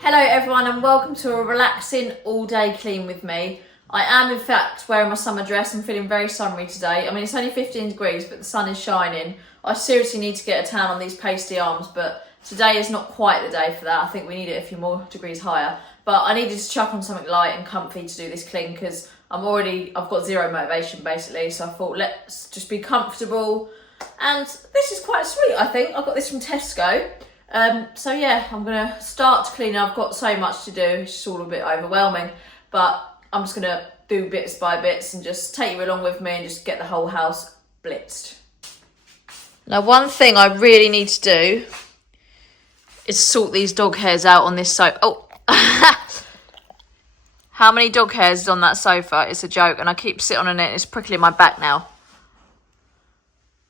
Hello everyone and welcome to a relaxing all day clean with me. I am in fact wearing my summer dress. I'm feeling very summery today. I mean it's only 15 degrees but the sun is shining. I seriously need to get a tan on these pasty arms but today is not quite the day for that. I think we need it a few more degrees higher. But I needed to chuck on something light and comfy to do this clean because I've got zero motivation basically. So I thought let's just be comfortable, and this is quite sweet I think. I got this from Tesco. So yeah, I'm gonna start to clean. I've got so much to do, it's just all a bit overwhelming, but I'm just gonna do bits by bits and just take you along with me and just get the whole house blitzed. Now one thing I really need to do is sort these dog hairs out on this sofa. Oh, how many dog hairs is on that sofa? It's a joke, and I keep sitting on it and it's prickling my back now.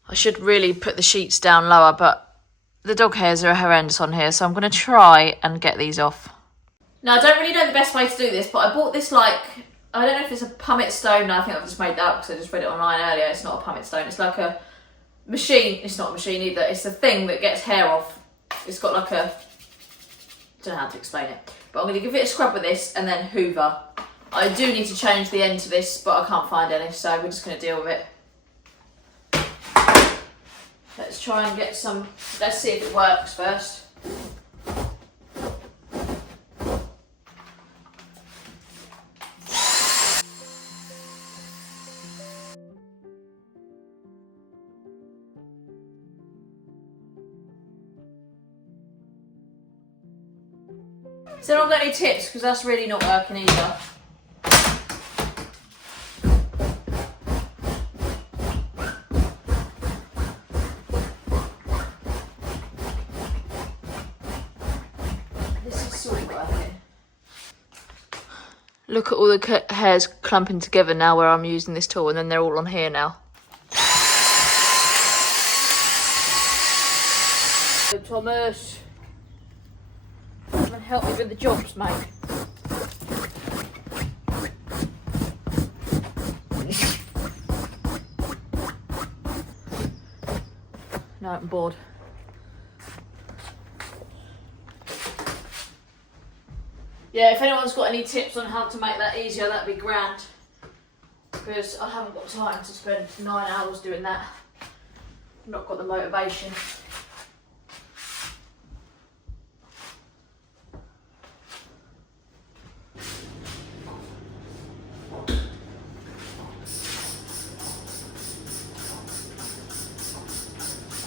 I should really put the sheets down lower, but the dog hairs are horrendous on here, so I'm going to try and get these off. Now, I don't really know the best way to do this, but I bought this, I don't know if it's a pumice stone. No, I think I've just made that up because I just read it online earlier. It's not a pumice stone. It's like a machine. It's not a machine either. It's a thing that gets hair off. It's got like a... I don't know how to explain it. But I'm going to give it a scrub with this and then hoover. I do need to change the end to this, but I can't find any, so we're just going to deal with it. Let's try and get some, let's see if it works first. So I don't got any tips because that's really not working either. Look at all the hairs clumping together now where I'm using this tool, and then they're all on here now. So Thomas, come and help me with the jobs, mate. No, I'm bored. Yeah, if anyone's got any tips on how to make that easier, that'd be grand. Because I haven't got time to spend 9 hours doing that. I've not got the motivation.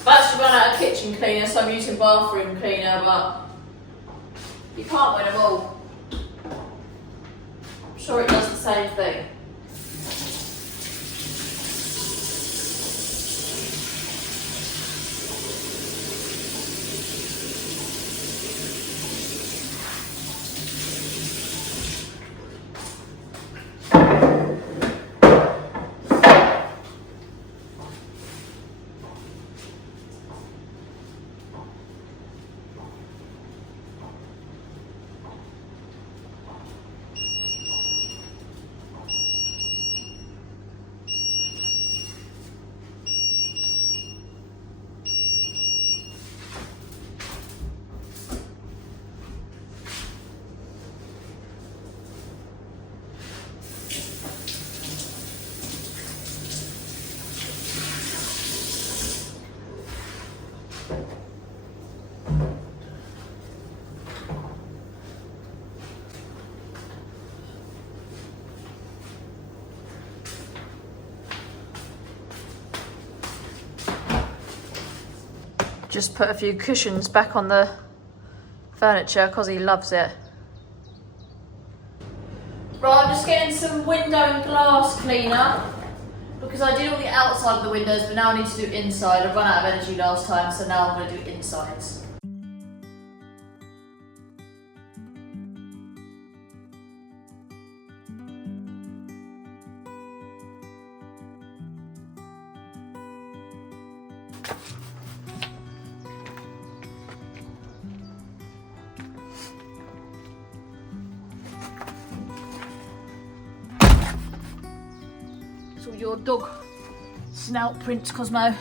I've actually run out of kitchen cleaner, so I'm using bathroom cleaner, but you can't win them all. I'm sure it does the same thing. Just put a few cushions back on the furniture because he loves it. Right, I'm just getting some window and glass cleaner because I did all the outside of the windows, but now I need to do inside. I ran out of energy last time, so now I'm going to do insides. It's all your dog snout prints, Cosmo.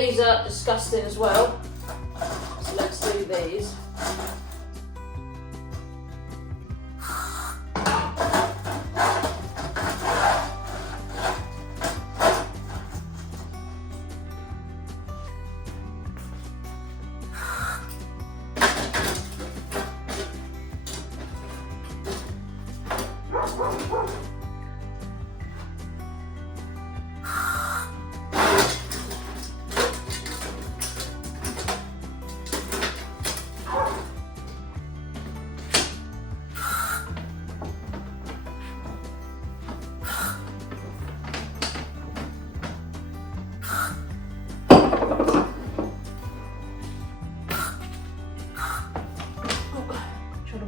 these are disgusting as well. So let's do these.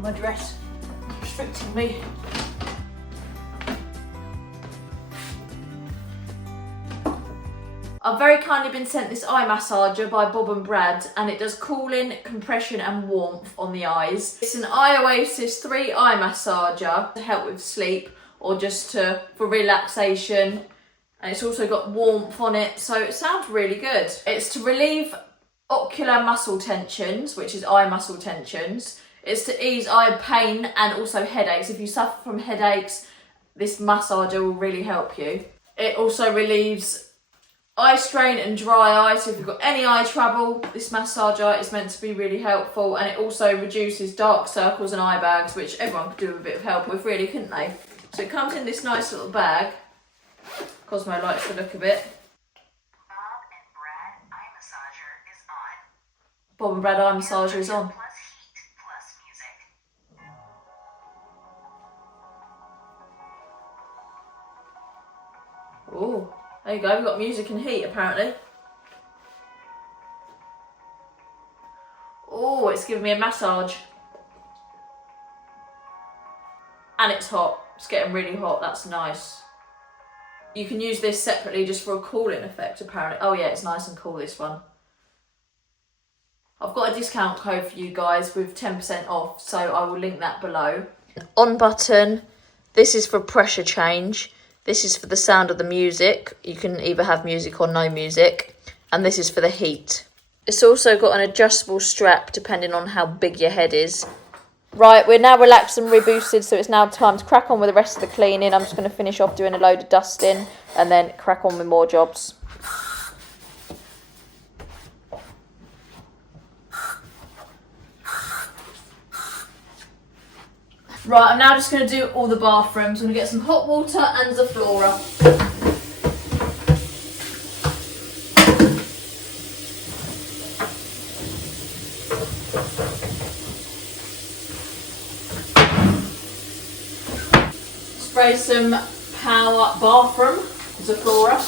My dress restricting me. I've very kindly been sent this eye massager by Bob and Brad, and it does cooling, compression and warmth on the eyes. It's an Eye Oasis 3 eye massager to help with sleep or just for relaxation, and it's also got warmth on it, so it sounds really good. It's to relieve ocular muscle tensions, which is eye muscle tensions. It's to ease eye pain and also headaches. If you suffer from headaches, this massager will really help you. It also relieves eye strain and dry eye. So if you've got any eye trouble, this massager is meant to be really helpful. And it also reduces dark circles and eye bags, which everyone could do with a bit of help with, really, couldn't they? So it comes in this nice little bag. Cosmo likes the look of it. Bob and Brad eye massager is on. Bob and Brad eye massager is on. Oh, there you go, we've got music and heat apparently. Oh, it's giving me a massage. And it's hot, it's getting really hot, that's nice. You can use this separately just for a cooling effect apparently. Oh yeah, it's nice and cool, this one. I've got a discount code for you guys with 10% off, so I will link that below. On button, this is for pressure change. This is for the sound of the music. You can either have music or no music. And this is for the heat. It's also got an adjustable strap depending on how big your head is. Right, we're now relaxed and reboosted, so it's now time to crack on with the rest of the cleaning. I'm just going to finish off doing a load of dusting and then crack on with more jobs. Right, I'm now just going to do all the bathrooms. I'm going to get some hot water and the Flora. Spray some Power Bathroom, the Flora.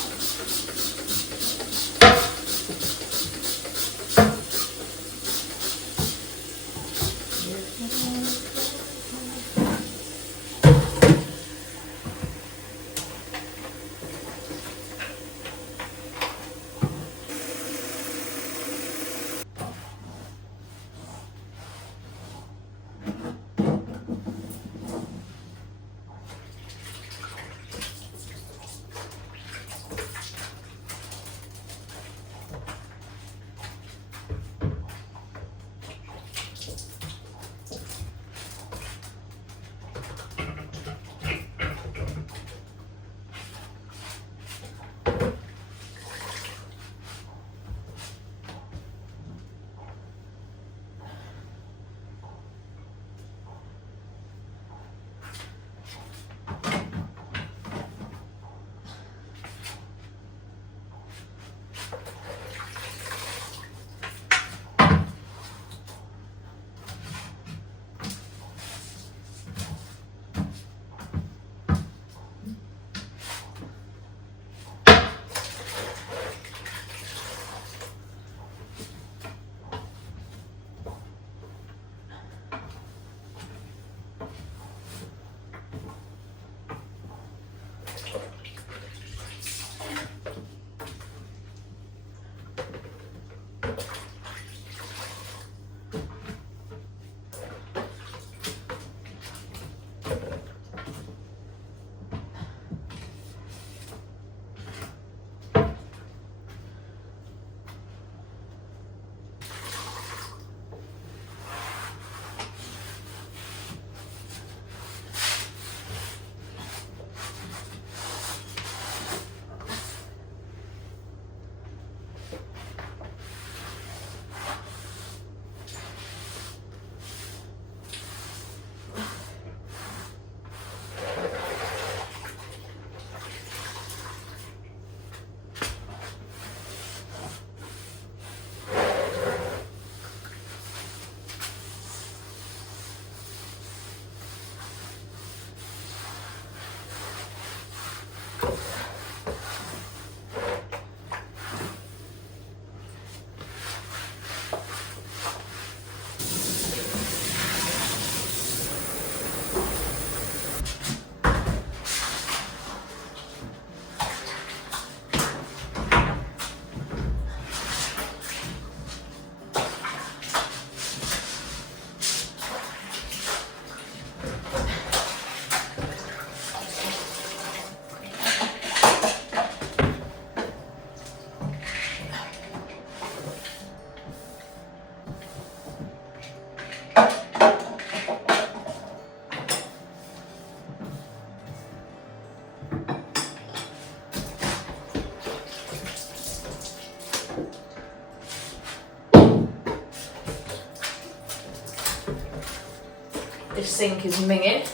This sink is minging.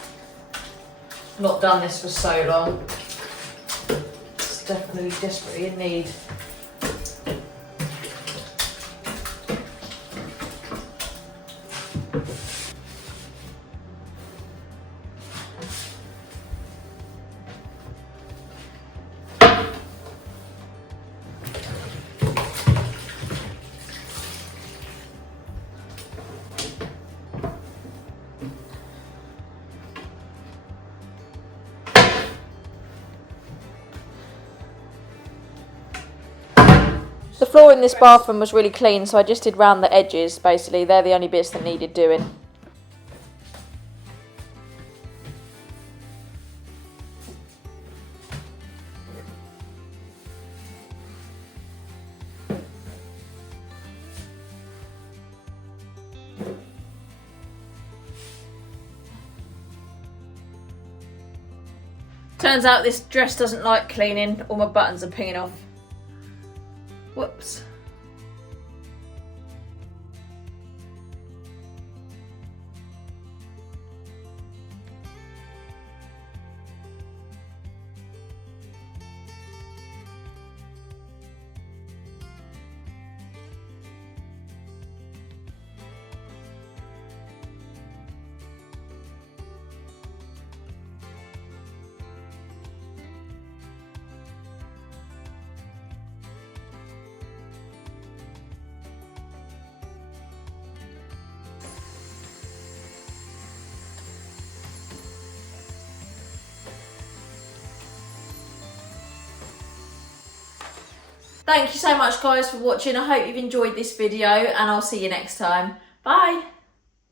Not done this for so long. It's definitely desperately in need. The floor in this bathroom was really clean, so I just did round the edges, basically. They're the only bits that needed doing. Turns out this dress doesn't like cleaning. All my buttons are pinging off. Whoops. Thank you so much guys for watching. I hope you've enjoyed this video and I'll see you next time. Bye.